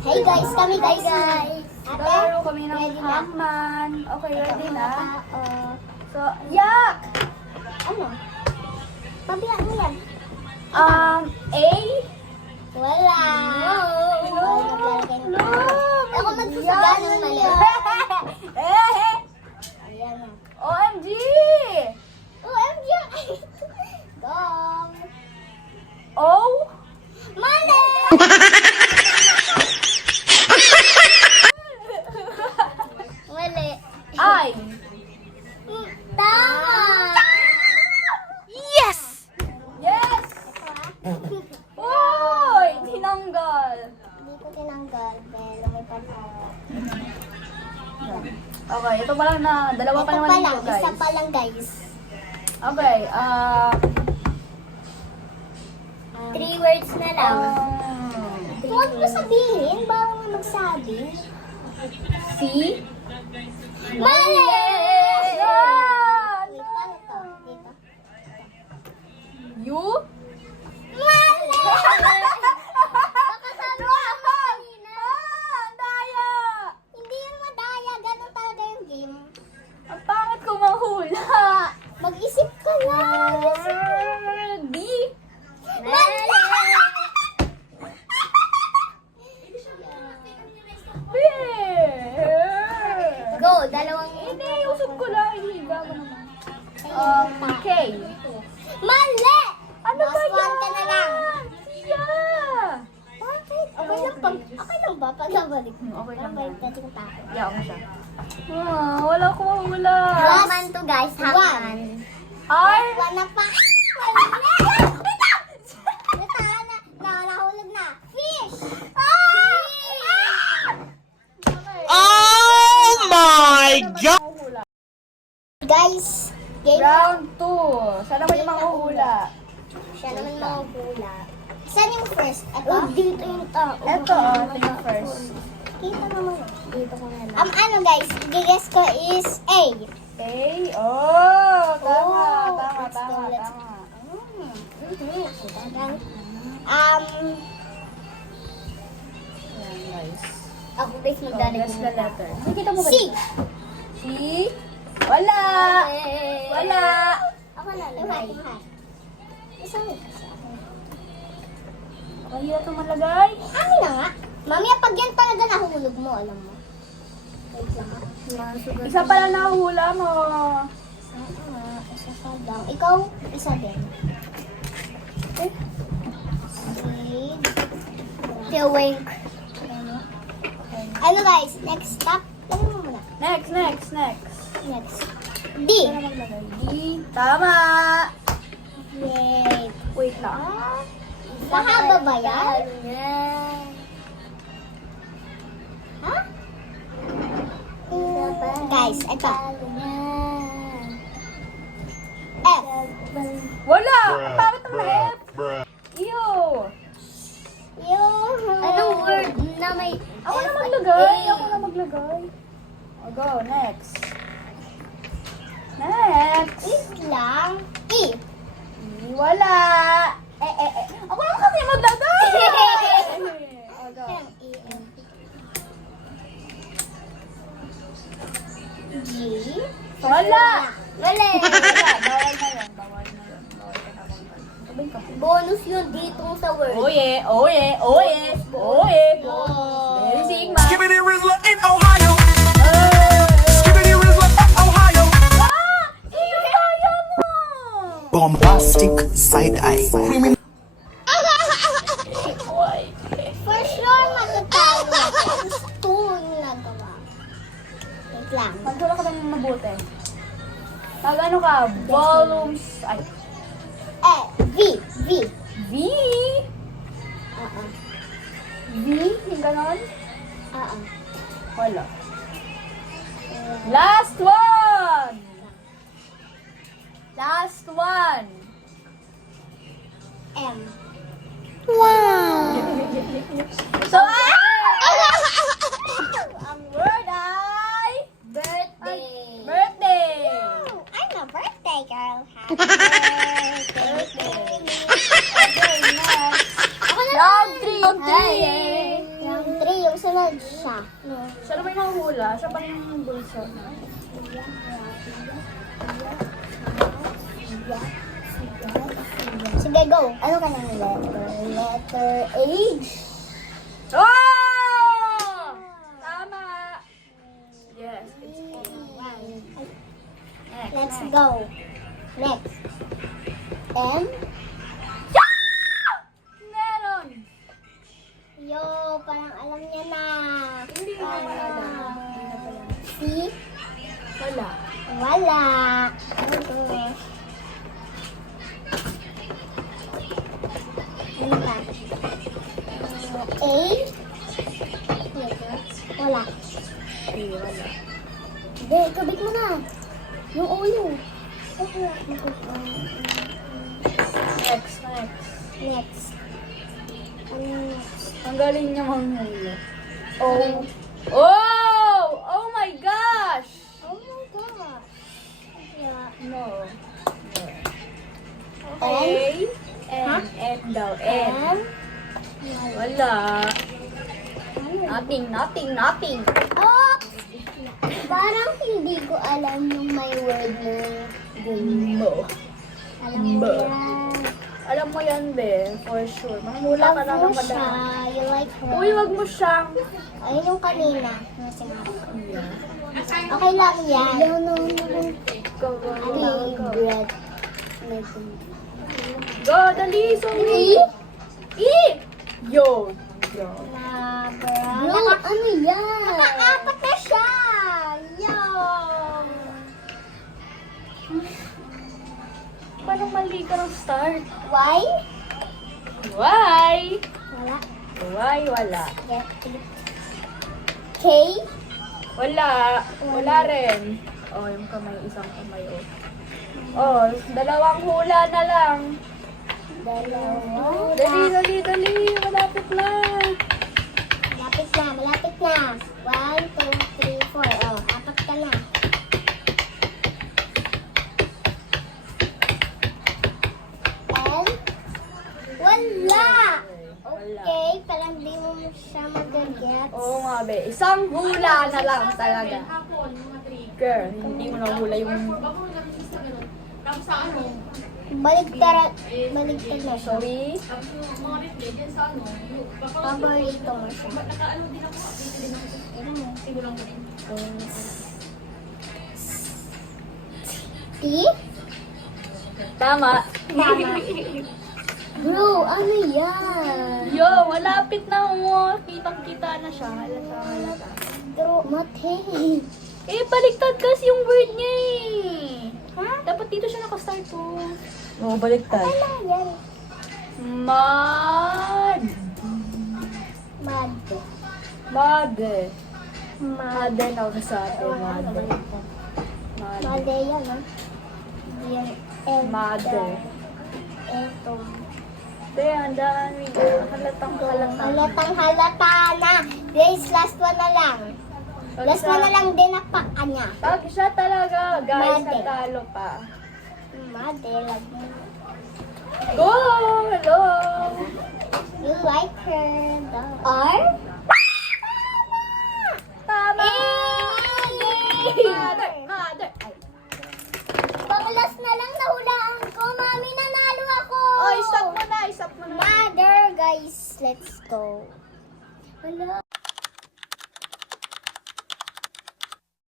Hey guys, kami guys. Laro kami ng hangman. Okay, ready na? So, yak! Ano? Pabiyan mo yan. A? Wala. No. Ako magsasaga ng mali. Ayan na. OMG! OMG! Gong. O? Mali! Mali. I? Tama! Yes! Yes! Uy! Tinanggal. Hindi ko tinanggal, pero may pagkawa. Okay, ito pa lang na, dalawa pa Ito naman pa dito, lang, guys. isa pa lang guys. Okay, 3 words na lang. um, Huwag mo sabihin, bawal mo magsabi. C? Mali! Yan! Wait, paano to? Dito. U? Mali! Baka sabi ko ako kanina. Daya! Hindi yan madaya, ganun talaga yung game. Ang pangit ko mahula. Mag-isip ka lang. D? Mali! B? Go, dalawang Hindi, usap ko lang. Hihiga ko naman. K? Mali! Ano ba Last one ka na lang. Yeah! Bakit? Okay lang ba? Pag nabalik mo. Okay lang Nabalik yan. natin yung tako. Yaw mo siya. Wala ko mahula. Hangman to guys, hangman. R? One na pa. Nahulog na. Fish! Oh my god! Guys, game. Round 2. Sana mo yung mahuhula. Siya naman mahula. Saan yung first? Ito? Dito yung tao. Ito, ito yung first. Kita naman. Dito ko na lang. Ano guys, i-guess ko is A. A? Oh, tama, Oh, tama, let's go, tama, let's tama. Ayan, guys. Ako guys So, magdadagdag. guess the letter. Nakikita mo ba? C. C? Wala! Wala! Ako na lang. Isang Ang hirap itong malagay. Amin na nga. Mamaya pag yan talaga nahulog mo, alam mo. Wait lang ha. Isa pa lang nahuhula mo. Isa pa lang. Ikaw, isa din. Seed. Wink. Ano guys, next stop. Lagyan mo muna. Next. Next. D. Isa na maglagay. D. Tama! Yay. Wait lang. Mahaba ba yan? Ha? Guys, ito. F. Wala! Ang pangit ng F! Ew! Anong word na may Ako na maglagay. Ako na maglagay. O, go. Next. Wait lang. E. Wala! Ako naman kasi maglagay! O, go. G. Wala! Wala. Wala. Bawal na yun. Bawal ka na bang. Sabay ka. Bonus yun dito sa word. Oh yeah! Very Sigma! Skibbity Rizla in Ohio! Skibbity Rizla in Ohio! Sino kaya mo? Bombastic side-eye. Criminal. For sure, matatalo. Gusto yung nagawa. Wait lang. Magdula ka ba ng mabuti? Mag-ano ka? Volumes... Ay. V. V? V? Yung ganon? Wala. Last one! M. So, ang word ay... Birthday. Birthday! I'm a birthday girl. Happy birthday. Okay, next. Ako na Round 3. Round 3, yung siya. No. Siya naman yung hula. Siya pa yung bulsa. Sige, go. Ano ka ng letter? Letter H. Oh! Tama! Yes, it's Next, Let's next. go. Next. M. Meron! Yo, parang alam niya na. Hindi na pala. Hindi na pala. C. Wala. Wala. Okay. Ano ba? A. Wala. Hindi, wala. Hindi, kabit mo na. Yung ulo. Next, next. Next. Ano next? Ang galing niya manghula. Oh! Oh! Oh my gosh! Oh my God. Yeah. No. N? N. N daw. N. M. Wala. Nothing, nothing, nothing. Oh! Parang hindi ko alam yung may word na Mo. alam mo Ba. yan. Alam mo yan, be. For sure. Manghula ka na Love ng mo siya. madami. You like her. Uy, wag mo siyang. Ayun yung kanina. Okay lang yan. No. Go, go, Ano go, yung go. bread? Go, dali, E? sorry. E! Yo. Yo. Blue, ano yan? Nakaapat na siya! Yo! Parang mali ka ng start. Why? Why? Wala. Why wala? K? Wala. Wala rin. Oh, yung kamay, isang kamay, oh. Oh, dalawang hula na lang. Dalawa. Dali. Malapit na. Malapit na. 1, 2, 3, 4. Oh, apat ka na. L? Wala! Okay, parang di mo siya magagets. Oo nga, be. Isang hula na lang talaga. Girl, hindi mo na hula yung... Baligtad na siya. Sorry? Paborito mo siya. T? Tama. Tama. Bro, ano yan? Yo, malapit na mo. Kitang-kita na siya. Halata. Bro, mate. Eh, baliktad kasi yung word niya eh. Ha? Dapat dito siya nakastart po. Oo, baliktad. Ano yan? Mad. Mad. Made. Mad. Made na ako sa atin. Made. Mad Made. yan, ha? Yan. And, Made. Eto. Te, ang dami. Halatang halata. Halatang halata na. Guys, last one na lang. Last one na lang din na pa kanya. Pag siya talaga, guys, Made. nagtalo pa. Made, love mo. Go! Hello! You like her. R? Tama! Yay! Mother! Mother! Ay. Pang last na lang nahulaan ko. Mami, nanalo ako. Oh, stop mo na. Stop mo na. Mother, guys. Let's go. Hello.